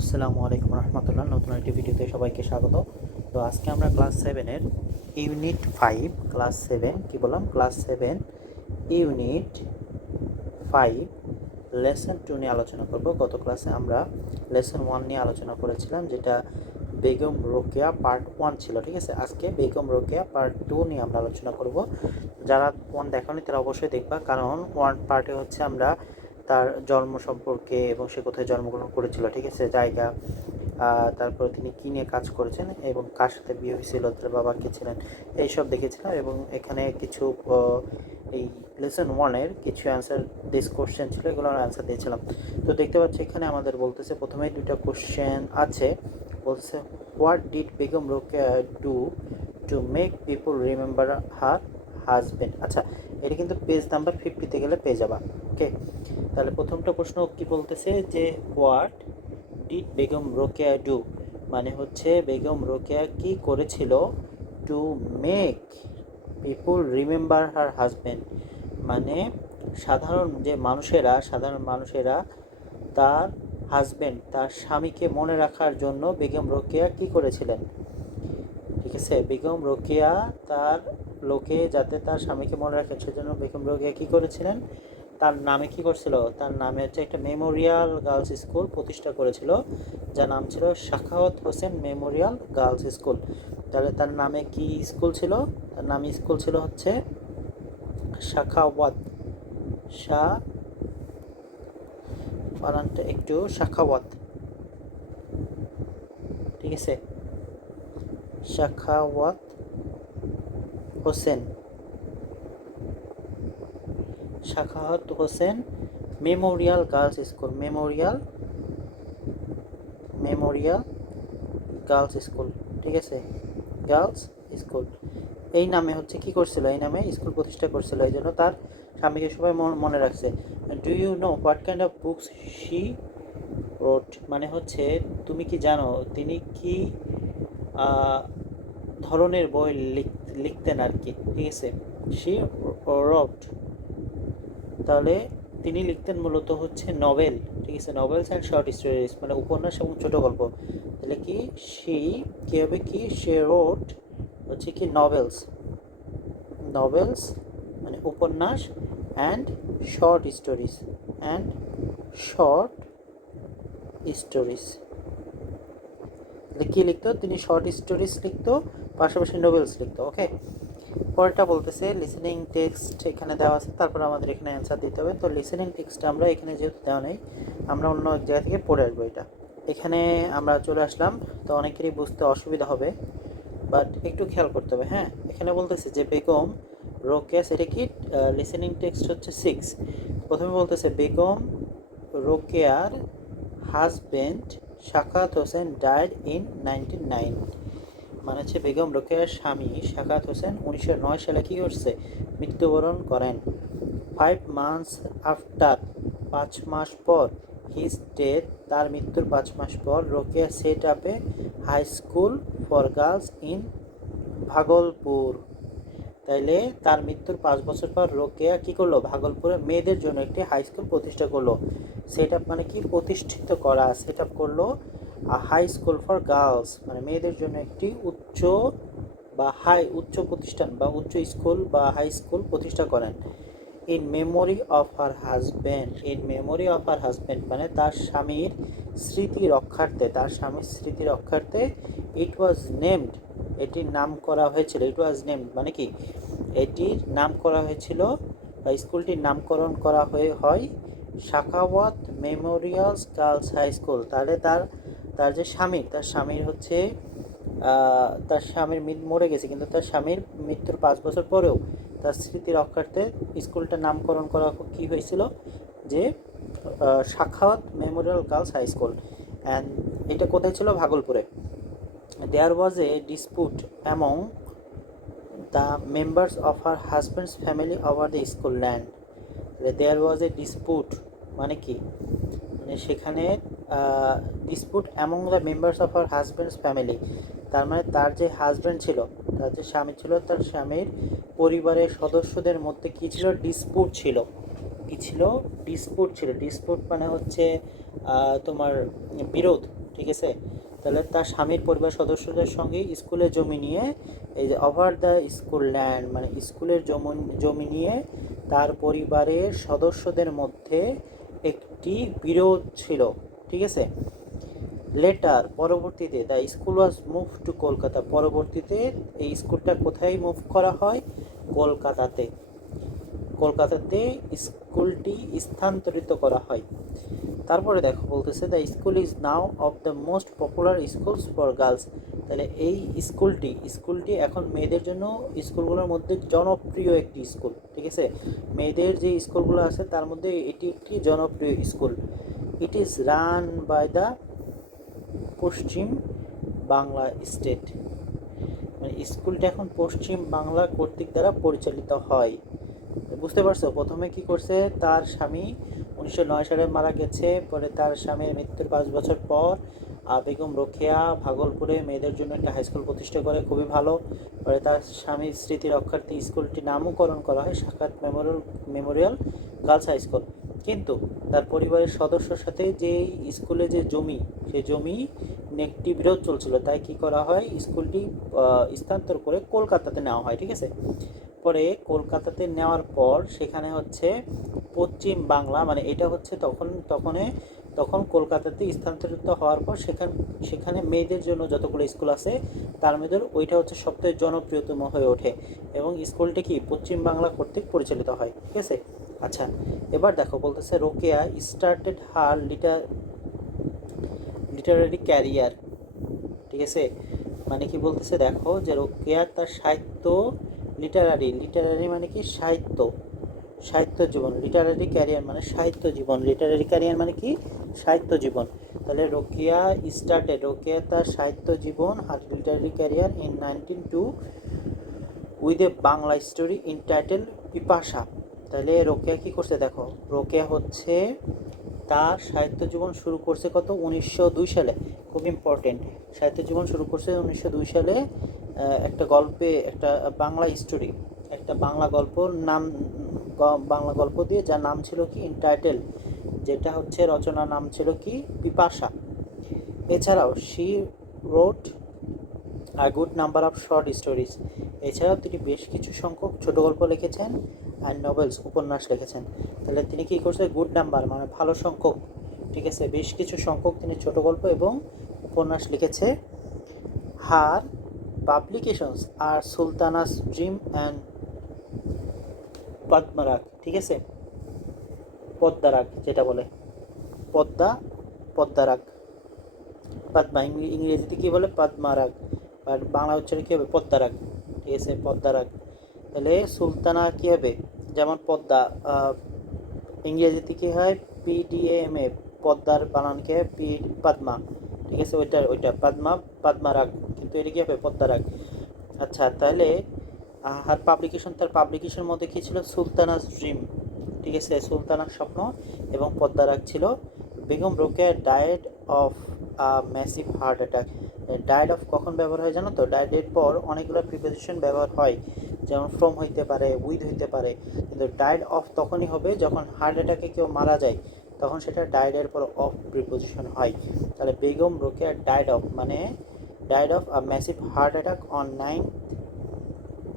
আসসালামু আলাইকুম রহমতুল্লাহ। নতুন একটি ভিডিওতে সবাইকে স্বাগত। তো আজকে আমরা ক্লাস সেভেনের ইউনিট ফাইভ ক্লাস সেভেন কি বললাম? Class seven unit five lesson two নিয়ে আলোচনা করব। গত ক্লাসে আমরা লেসন ওয়ান নিয়ে আলোচনা করেছিলাম, যেটা বেগম রোকেয়া পার্ট ওয়ান ছিল, ঠিক আছে? আজকে বেগম রোকেয়া পার্ট টু নিয়ে আমরা আলোচনা করব। যারা ওয়ান দেখনি তারা অবশ্যই দেখবা, কারণ ওয়ান পার্টে হচ্ছে আমরা তার জন্ম সম্পর্কে এবং সে কোথায় জন্মগ্রহণ করেছিল, ঠিক আছে? জায়গা তারপরে তিনি কী নিয়ে কাজ করেছেন এবং কার সাথে বিয়ে হয়েছিল, তার বাবা কে ছিলেন, এইসব দেখেছিলাম এবং এখানে কিছু এই লেসন ওয়ানের কিছু অ্যান্সার দিস কোশ্চেন ছিল এগুলোর অ্যান্সার দিয়েছিলাম। তো দেখতে পাচ্ছি এখানে আমাদের বলতেছে প্রথমে দুটো কোশ্চেন আছে। বলতেছে what did Begum Rokeya do to make people remember her husband আচ্ছা এটা কিন্তু পেজ নাম্বার ফিফটিতে গেলে পেয়ে যাবা ওকে তাহলে প্রথমটা প্রশ্ন কি বলতেছে যে what did Begum Rokeya do মানে হচ্ছে বেগম রোকেয়া কি করেছিল to make people remember her husband মানে সাধারণ যে মানুষেরা, সাধারণ মানুষেরা তার হাজব্যান্ড তার স্বামীকে মনে রাখার জন্য বেগম রোকেয়া কি করেছিলেন? ঠিক আছে, বেগম রোকেয়া তার লোকে যাতে তার স্বামীকে মনে রাখে, সেজন্য বেগম রোকেয়া কী করেছিলেন? তার নামে কি করছিল? তার নামে হচ্ছে একটা মেমোরিয়াল গার্লস স্কুল প্রতিষ্ঠা করেছিল, যার নাম ছিল Sakhawat Hossain memorial girls school. তাহলে তার নামে কি স্কুল ছিল? তার নামে স্কুল ছিল হচ্ছে শাখাওয়াত বানানটা একটু, শাখাওয়াত। ঠিক আছে? Sakhawat Hossain. Sakhawat Hossain, memorial girls school, memorial memorial girls school, ঠিক আছে? Girls school. এই নামে হচ্ছে কি করছিল? এই নামে স্কুল প্রতিষ্ঠা করছিল। এই জন্য তার স্বামীকে সবাই মন- রাখছে। Do you know what kind of books she wrote মানে হচ্ছে, তুমি কি জানো? তিনি কি ধরনের বই লিখ- লিখতেন আর কি ঠিক আছে? শি রট তাহলে তিনি লিখতেন মূলত হচ্ছে নভেল, ঠিক আছে? নভেলস অ্যান্ড শর্ট স্টোরিজ মানে উপন্যাস এবং ছোট গল্প। তাহলে কি সি কী হবে কি? সে রোট হচ্ছে কি নভেলস। নভেলস মানে উপন্যাস and short stories, and short stories. কি লিখতো? তিনি শর্ট স্টোরিজ লিখতো পাশাপাশি নোবেলস লিখতো ওকে পরেরটা বলতেছে লিসেনিং টেক্সট এখানে দেওয়া আছে, তারপর আমাদের এখানে অ্যান্সার দিতে হবে। তো লিসেনিং টেক্সট আমরা এখানে যেহেতু দেওয়া নেই, আমরা অন্য এক জায়গা থেকে পড়ে আসব এটা। এখানে আমরা চলে আসলাম, তো অনেকেরই বুঝতে অসুবিধা হবে বাট একটু খেয়াল করতে হবে হ্যাঁ? এখানে বলতেছে যে বেগম রোকেয়া সেটা কি? লিসেনিং টেক্সট হচ্ছে সিক্স প্রথমে বলতেছে, Begum রোকেয়ার husband Sakhawat Hossain died in nineteen nine মানে হচ্ছে বেগম রোকেয়ার স্বামী শাকাত হোসেন উনিশশো নয় সালে কী করছে? মৃত্যুবরণ করেন। ফাইভ মান্থস আফটার পাঁচ মাস পর হিজ ডেথ তার মৃত্যুর পাঁচ মাস পর রোকেয়া সেট আপে high school for girls in Bhagalpur. তাইলে তার মৃত্যুর পাঁচ বছর পর রোকেয়া কী করল? ভাগলপুরে মেয়েদের জন্য একটি হাই স্কুল প্রতিষ্ঠা করল। সেট আপ মানে কি? প্রতিষ্ঠিত করা। সেট আপ করল হাই স্কুল ফর গার্লস মানে মেয়েদের জন্য একটি উচ্চ বা হাই উচ্চ প্রতিষ্ঠান বা উচ্চ স্কুল বা হাই স্কুল প্রতিষ্ঠা করেন। In memory of her husband in memory of her husband মানে তার স্বামীর স্মৃতি রক্ষার্থে, তার স্বামীর স্মৃতি রক্ষার্থে ইট ওয়াজ নেমড এটির নাম করা হয়েছিল ইট ওয়াজ নেমড মানে কি? এটির নাম করা হয়েছিল বা স্কুলটির নামকরণ করা হয়ে হয় Sakhawat memorials girls high school. তাহলে তার তার যে স্বামী, তার স্বামীর হচ্ছে তার স্বামীর মরে গেছে, কিন্তু তার স্বামীর মৃত্যুর পাঁচ বছর পরেও তার স্মৃতি রক্ষার্থে স্কুলটার নামকরণ করা কি হয়েছিল? যে Sakhawat memorial girls high school. And এটা কোথায় ছিল? ভাগলপুরে। There was a dispute among the members of her husband's family over the school land there was a dispute মানে কি? মানে সেখানে dispute among the members of her husband's family তার মানে তার যে হাজব্যান্ড ছিল, তার যে স্বামী ছিল, তার স্বামীর পরিবারের সদস্যদের মধ্যে কী ছিল? ডিসপুট ছিল। কি ছিল? ডিসপুট ছিল। ডিসপুট মানে হচ্ছে তোমার বিরোধ, ঠিক আছে? তাহলে তার স্বামীর পরিবার সদস্যদের সঙ্গে স্কুলের জমি নিয়ে, এই যে ওভার দ্য স্কুল ল্যান্ড মানে স্কুলের জমি নিয়ে তার পরিবারের সদস্যদের মধ্যে একটি বিরোধ ছিল। ঠিক আছে? লেটার পরবর্তীতে the school was move to Kolkata পরবর্তীতে, এই স্কুলটা কোথায় মুভ করা হয়? কলকাতাতে। কলকাতাতে স্কুলটি স্থানান্তরিত করা হয়। তারপরে দেখো, বলতেছে the school is now of the most popular schools for girls তাহলে এই স্কুলটি স্কুলটি এখন মেয়েদের জন্য স্কুলগুলোর মধ্যে জনপ্রিয় একটি স্কুল ঠিক আছে? মেয়েদের যে স্কুলগুলো আছে, তার মধ্যে এটি একটি জনপ্রিয় school it is run by the Paschim Bangla state মানে স্কুলটা এখন পশ্চিম বাংলা কর্তৃক দ্বারা পরিচালিত হয়। বুঝতে পারছ? প্রথমে কি করছে? তার স্বামী উনিশশো নয় সালে মারা গেছে। পরে তার স্বামীর মৃত্যুর পাঁচ বছর পর বেগম রোকেয়া ভাগলপুরে মেয়েদের জন্য একটা হাই স্কুল প্রতিষ্ঠা করে। খুবই ভালো। পরে তার স্বামীর স্মৃতি রক্ষার্থে স্কুলটি নামকরণ করা হয় Sakhawat memorial memorial girls high school কিন্তু তার পরিবারের সদস্যর সাথে যে স্কুলে যে জমি সেই জমি একটি বিরোধ চলছিল। তাই কি করা হয়? স্কুলটি স্থানান্তর করে কলকাতাতে নেওয়া হয়, ঠিক আছে? পরে কলকাতাতে নেওয়ার পর সেখানে হচ্ছে পশ্চিম বাংলা মানে এটা হচ্ছে তখন, তখনে, তখন কলকাতাতে স্থানান্তরিত হওয়ার পর সেখান, সেখানে মেয়েদের জন্য যতগুলো স্কুল আছে, তার মধ্যে ওইটা হচ্ছে সবথেকে জনপ্রিয়তম হয়ে ওঠে। এবং স্কুলটি কি? পশ্চিম বাংলা কর্তৃক পরিচালিত হয়, ঠিক আছে? আচ্ছা এবার দেখো বলতেছে Rokeya started her liter literary career ঠিক আছে? মানে কি বলতেছে দেখো যে রোকেয়া তার সাহিত্য লিটারারি লিটারারি মানে কি সাহিত্য সাহিত্য জীবন লিটারারি ক্যারিয়ার মানে সাহিত্য জীবন লিটারারি ক্যারিয়ার মানে কি সাহিত্য জীবন। তাহলে রোকেয়া স্টার্টেড রোকেয়া তার সাহিত্য জীবন আর literary career in nineteen two with a Bangla story in title Pipasa. তাহলে রোকেয়া কি করছে দেখো? রোকেয়া হচ্ছে তার সাহিত্য জীবন শুরু করছে কত? উনিশশো দুই সালে। খুব ইম্পর্টেন্ট সাহিত্য জীবন শুরু করছে উনিশশো দুই সালে একটা গল্পে, একটা বাংলা স্টোরি একটা বাংলা গল্প নাম বাংলা গল্প দিয়ে যার নাম ছিল কি? ইনটাইটেল যেটা হচ্ছে রচনা নাম ছিল কি? পিপাসা। এছাড়াও she wrote a good number of short stories এছাড়াও তিনি বেশ কিছু সংখ্যক ছোট গল্প লিখেছেন অ্যান্ড নভেলস উপন্যাস লিখেছেন। তাহলে তিনি কী করছে? গুড নাম্বার মানে ভালো সংখ্যক। ঠিক আছে? বেশ কিছু সংখ্যক তিনি ছোট গল্প এবং উপন্যাস লিখেছে। Her publications are Sultana's dream and Padmarag ঠিক আছে? পদ্মারাগ যেটা বলে। পদ্মা, পদ্মারাগ। পদ্মা ইংরে- ইংরেজিতে কী বলে? পদ্মারাগ আর বাংলা উচ্চারণে কী হবে? পদ্মারাগ ঠিক আছে পদ্মারাগ তাহলে সুলতানা কী হবে? যেমন পদ্মা ইংরেজিতে কী হয় পিডিএমএ পদ্মার বানান কি হয় পি পদ্মা। ঠিক আছে? ওইটা ওইটা, পদ্মা পদ্মারাগ কিন্তু এটা কী হবে? পদ্মা পদ্মারাগ আচ্ছা তাহলে আর পাবলিকেশন তার পাবলিকেশন মধ্যে কী ছিল? সুলতানাস ড্রিম ঠিক আছে? সুলতানার স্বপ্ন এবং পদ্মারাগ ছিল। Begum Rokeya died of a massive heart attack died of কখন ব্যবহার হয় জানো তো? ডায়েটের পর অনেকগুলো প্রিপোজিশন ব্যবহার হয়। যেমন ফ্রম হইতে পারে উইথ হইতে পারে। কিন্তু ডায়েট অফ তখনই হবে যখন হার্ট অ্যাটাকে কেউ মারা যায়। তখন সেটা ডায়েটের পর অফ প্রিপোজিশন হয়। তাহলে বেগম রোকেয়া ডায়েট অফ মানে died of a massive heart attack on nine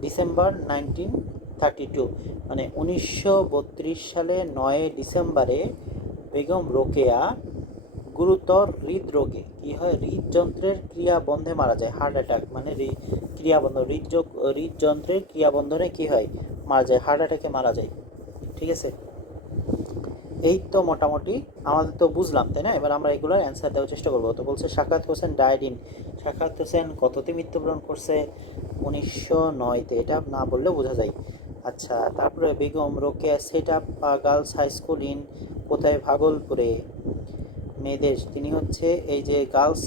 December nineteen thirty two মানে উনিশশো বত্রিশ সালে নয় ডিসেম্বরে বেগম রোকেয়া গুরুতর হৃদরোগে। কি হয়? হৃদযন্ত্রের ক্রিয়া বন্ধে মারা যায়। হার্ট অ্যাটাক মানে ক্রিয়াবন্ধ। হৃদযোগ হৃদযন্ত্রের ক্রিয়াবন্ধনে কি হয়? মারা যায়। হার্ট অ্যাটাকে মারা যায়। ঠিক আছে? এই তো মোটামুটি আমাদের তো বুঝলাম, তাই না? এবার আমরা এগুলোর অ্যান্সার দেওয়ার চেষ্টা করব। তো বলছে সাক্ষাৎ হোসেন ডায়েডিন সাক্ষাৎ হোসেন কততে মৃত্যুবরণ করছে? উনিশশো নয়তে। এটা না বললে বোঝা যায়। আচ্ছা তারপরে Begum Rokeya set up girls high school in কোথায়? ভাগলপুরে। মেয়েদের, তিনি হচ্ছে এই যে গার্লস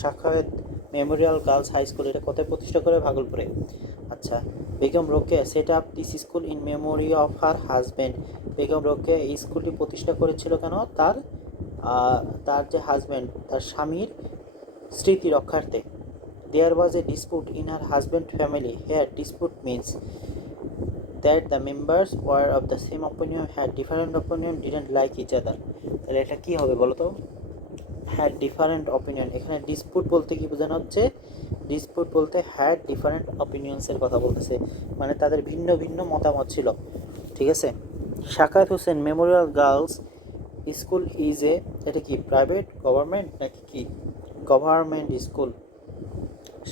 সাক্ষাৎ মেমোরিয়াল গার্লস হাই স্কুল, এটা কোথায় প্রতিষ্ঠা করে? ভাগলপুরে। আচ্ছা Begum Rokeya set up this school in memory of her husband Begum Rokeya এই স্কুলটি প্রতিষ্ঠা করেছিল কেন? তার তার যে হাজব্যান্ড তার স্বামীর স্মৃতি রক্ষার্থে। There was a dispute in her husband family here dispute means that the members were of the same opinion, had different opinion, didn't like each other. তাহলে এটা কি হবে বলো তো? হ্যাড ডিফারেন্ট অপিনিয়ন এখানে ডিসপুট বলতে কি বোঝানো হচ্ছে? ডিসপুট বলতে হ্যাড ডিফারেন্ট অপিনিয়ন্সের কথা বলতেছে। মানে তাদের ভিন্ন ভিন্ন মতামত ছিল। ঠিক আছে? Sakhawat Hossain memorial girls school is a এটা কি প্রাইভেট গভর্নমেন্ট নাকি কি? Government school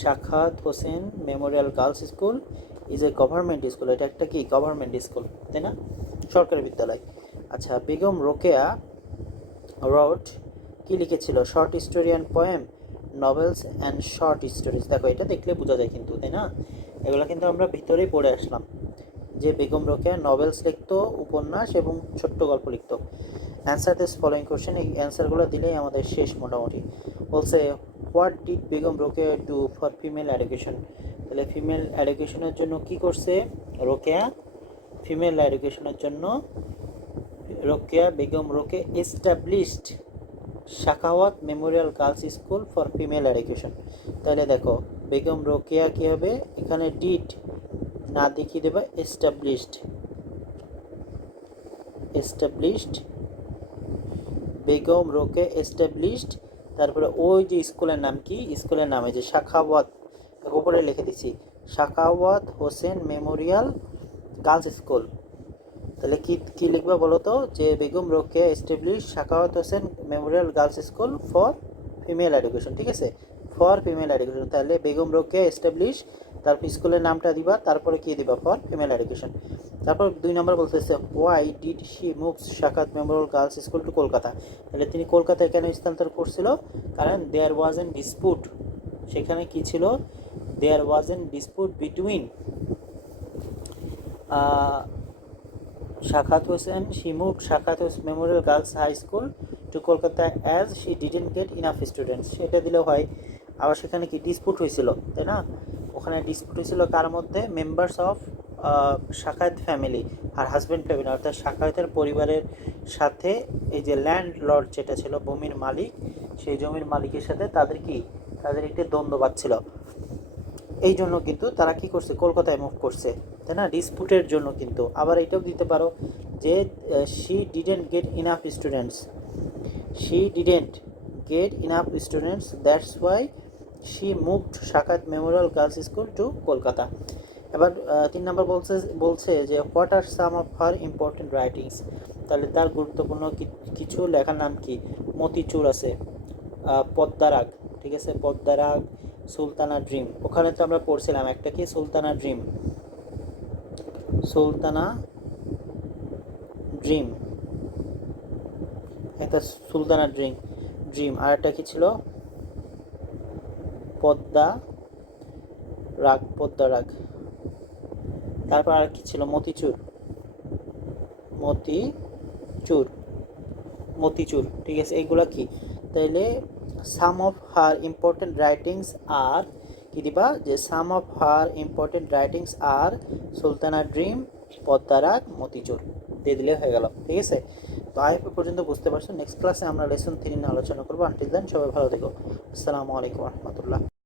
Sakhawat Hossain memorial girls school is a government school এটা একটা কি গভর্নমেন্ট স্কুল তাই না? সরকারি বিদ্যালয়। আচ্ছা বেগম রোকেয়া রড, কি লিখেছিল? Short story and poem novels and short stories দেখো, এটা দেখলে বোঝা যায় কিন্তু, তাই না? এগুলো কিন্তু আমরা ভিতরেই পড়ে আসলাম। যে বেগম রোকেয়া নভেলস লিখতো, উপন্যাস এবং ছোট্ট গল্প লিখতো। অ্যান্সার দিস ফলোয়িং কোশ্চেন এই অ্যান্সারগুলো দিলেই আমাদের শেষ মোটামুটি। বলছে what did Begum Rokeya do for female education তাহলে ফিমেল এডুকেশনের জন্য কি করছে? রোকেয়া ফিমেল এডুকেশনের জন্য Rokeya Begum Rokeya established Sakhawat memorial girls school for female education. তাহলে দেখো, বেগম রোকেয়া কী হবে? এখানে ডিড না দেখিয়ে দেবে established established Begum Rokeya established তারপরে ওই যে স্কুলের নাম কি? স্কুলের নামে যে শাখাওয়াত। উপরে লিখে দিছি, Sakhawat Hossain memorial girls school. তাহলে কি কি লিখবে বলো তো? যে Begum Rokeya establish Sakhawat Hossain memorial girls school for female education ঠিক আছে? ফর ফিমেল এডুকেশন তাহলে বেগম রোকে এস্টাবলিশ তারপর স্কুলের নামটা দিবা, তারপরে কি দিবা? ফর ফিমেল এডুকেশন তারপর দুই নম্বর বলতেছে why did she moves Sakhawat memorial girls school to Kolkata তাহলে তিনি কলকাতায় কেন স্থানান্তর করছিল? কারণ দেয়ার ওয়াজ এন ডিসপুট সেখানে কি ছিল? There was an dispute between Sakhawat Hossain she move Sakhawat Hossain memorial girls high school to Kolkata as she didn't get enough students সেটা দিলেও হয়। আবার সেখানে কি ডিসপুট হয়েছিল, তাই না? ওখানে ডিসপুট হয়েছিল কার মধ্যে members of Sakhawat family her husband family অর্থাৎ শাখায়তের পরিবারের সাথে এই যে ল্যান্ড লর্ড যেটা ছিল, ভূমির মালিক, সেই জমির মালিকের সাথে তাদের কি? তাদের একটি দ্বন্দ্ব বাজছিল এই জন্য কিন্তু তারা কি করছে? কলকাতায় মুভ করছে, তাই না? ডিসপুটের জন্য কিন্তু। আবার এটাও দিতে পারো যে she didn't get enough students she didn't get enough students that's why she moved Sakhawat memorial girls school to Kolkata এবার তিন নম্বর বলছে বলছে যে what are some of her important writings তাহলে তার গুরুত্বপূর্ণ কিছু লেখার নাম কি? মতিচুর আছে পদ্মারাগ ঠিক আছে? পদ্মারাগ সুলতানা ড্রিম। ওখানে তো আমরা পড়ছিলাম একটা কি? সুলতানা ড্রিম। সুলতানা ড্রিম। একটা সুলতানা ড্রিম ড্রিম। আর একটা কি ছিল? পদ্মা রাগ পদ্মা রাগ। তারপর আর কি ছিল? মতিচুর। মতিচুর। মতিচুর, ঠিক আছে? এইগুলা কি? তাইলে some of her important writings আর কি দিবা? যে some of her important writings R Sultana dream, Padmarag Motichur দিয়ে দিলে হয়ে গেল, ঠিক আছে? তো আই হোপ পর্যন্ত বুঝতে পারছ। নেক্সট ক্লাসে আমরা লেসন থ্রি নিয়ে আলোচনা করব। আনটিল দেন সবাই ভালো থেকো। আসসালামু আলাইকুম রহমতুল্লাহ।